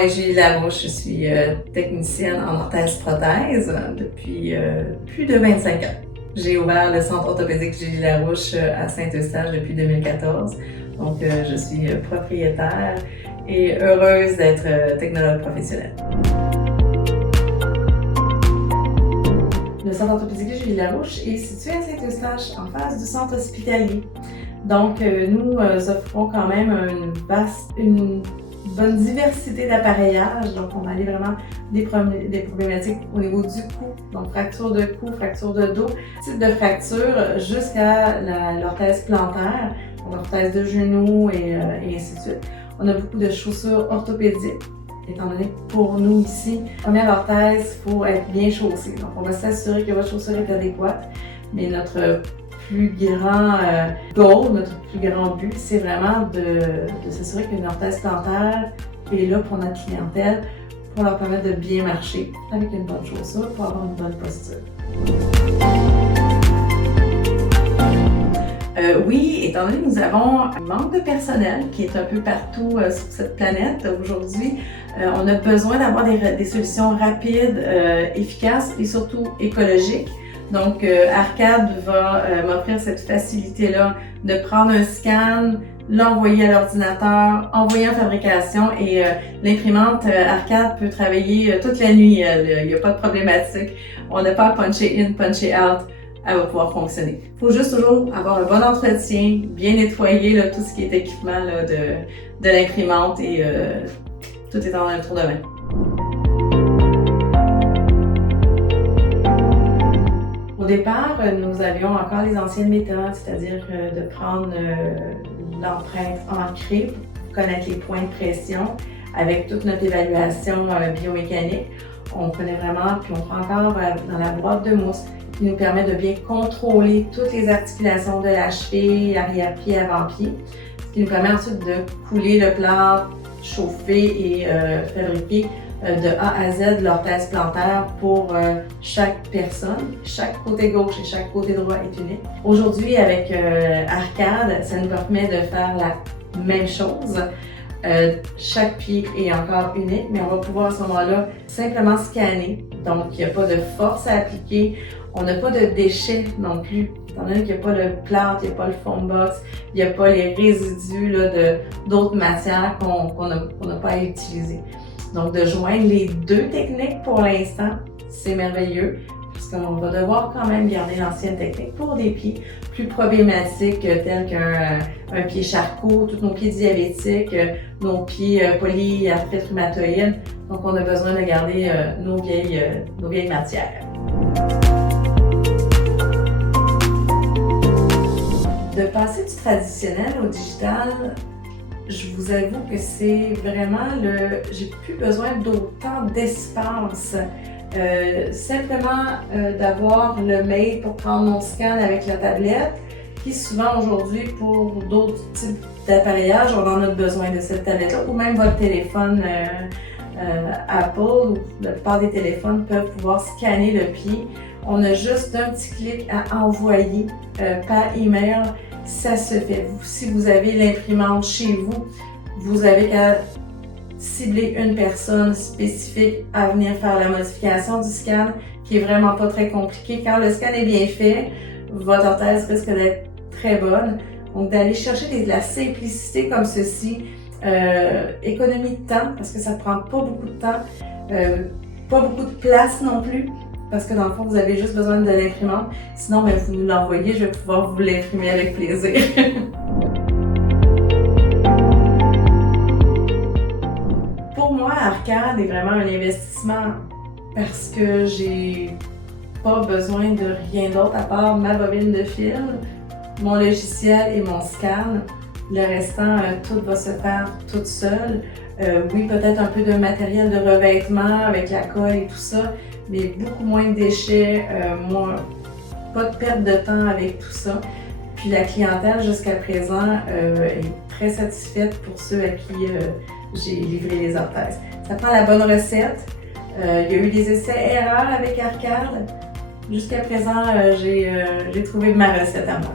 est Julie Larouche, je suis technicienne en orthèse-prothèse depuis plus de 25 ans. J'ai ouvert le centre orthopédique Julie Larouche à Saint-Eustache depuis 2014. Donc, je suis propriétaire et heureuse d'être technologue professionnelle. Le centre orthopédique Julie Larouche est situé à Saint-Eustache, en face du centre hospitalier. Donc, nous offrons quand même une bonne diversité d'appareillage. Donc, on a vraiment des problématiques au niveau du cou, donc fracture de cou, fracture de dos, type de fracture jusqu'à l'orthèse plantaire, l'orthèse de genou et ainsi de suite. On a beaucoup de chaussures orthopédiques, étant donné que pour nous ici, première orthèse, il faut être bien chaussé. Donc, on va s'assurer que votre chaussure est adéquate, mais notre plus grand goal, notre plus grand but, c'est vraiment de s'assurer qu'une orthèse plantaire est là pour notre clientèle, pour leur permettre de bien marcher avec une bonne chaussure, pour avoir une bonne posture. Oui, étant donné que nous avons un manque de personnel qui est un peu partout sur cette planète aujourd'hui, on a besoin d'avoir des solutions rapides, efficaces et surtout écologiques. Donc, Arcade va m'offrir cette facilité-là de prendre un scan, l'envoyer à l'ordinateur, envoyer en fabrication et l'imprimante Arcade peut travailler toute la nuit. Il n'y a pas de problématique. On n'a pas à puncher in, puncher out. Elle va pouvoir fonctionner. Il faut juste toujours avoir un bon entretien, bien nettoyer là, tout ce qui est équipement là, de l'imprimante et tout est dans un tour de main. Au départ, nous avions encore les anciennes méthodes, c'est-à-dire de prendre l'empreinte ancrée pour connaître les points de pression avec toute notre évaluation biomécanique. On prenait vraiment, puis on prend encore dans la boîte de mousse qui nous permet de bien contrôler toutes les articulations de la cheville, arrière-pied, avant-pied, ce qui nous permet ensuite de couler le plan, chauffer et fabriquer de A à Z l'orthèse plantaire pour chaque personne. Chaque côté gauche et chaque côté droit est unique. Aujourd'hui, avec Arcade, ça nous permet de faire la même chose. Chaque pied est encore unique, mais on va pouvoir à ce moment-là simplement scanner. Donc, il n'y a pas de force à appliquer. On n'a pas de déchets non plus. Étant donné qu'il n'y a pas le plâtre, il n'y a pas le foam box, il n'y a pas les résidus là, d'autres matières qu'on n'a pas à utiliser. Donc, de joindre les deux techniques pour l'instant, c'est merveilleux, parce qu'on va devoir quand même garder l'ancienne technique pour des pieds plus problématiques tels qu'un pied charcot, tous nos pieds diabétiques, nos pieds polyarthrite rhumatoïde. Donc, on a besoin de garder nos vieilles matières. De passer du traditionnel au digital, je vous avoue que c'est vraiment j'ai plus besoin d'autant d'espace. Simplement d'avoir le mail pour prendre mon scan avec la tablette, qui souvent aujourd'hui pour d'autres types d'appareillages, on en a besoin de cette tablette-là, ou même votre téléphone Apple, ou la plupart des téléphones peuvent pouvoir scanner le pied. On a juste un petit clic à envoyer par email. Ça se fait. Si vous avez l'imprimante chez vous, vous avez qu'à cibler une personne spécifique à venir faire la modification du scan, qui est vraiment pas très compliqué. Quand le scan est bien fait, votre orthèse risque d'être très bonne. Donc, d'aller chercher de la simplicité comme ceci, économie de temps, parce que ça prend pas beaucoup de temps, pas beaucoup de place non plus. Parce que dans le fond, vous avez juste besoin de l'imprimante. Sinon, vous nous l'envoyez, je vais pouvoir vous l'imprimer avec plaisir. Pour moi, Arcade est vraiment un investissement parce que j'ai pas besoin de rien d'autre à part ma bobine de film, mon logiciel et mon scan. Le restant, tout va se faire toute seule. Oui, peut-être un peu de matériel de revêtement avec la colle et tout ça, mais beaucoup moins de déchets, pas de perte de temps avec tout ça. Puis la clientèle jusqu'à présent est très satisfaite pour ceux à qui j'ai livré les orthèses. Ça prend la bonne recette. Il y a eu des essais-erreurs avec Arcade. Jusqu'à présent, j'ai trouvé ma recette à moi.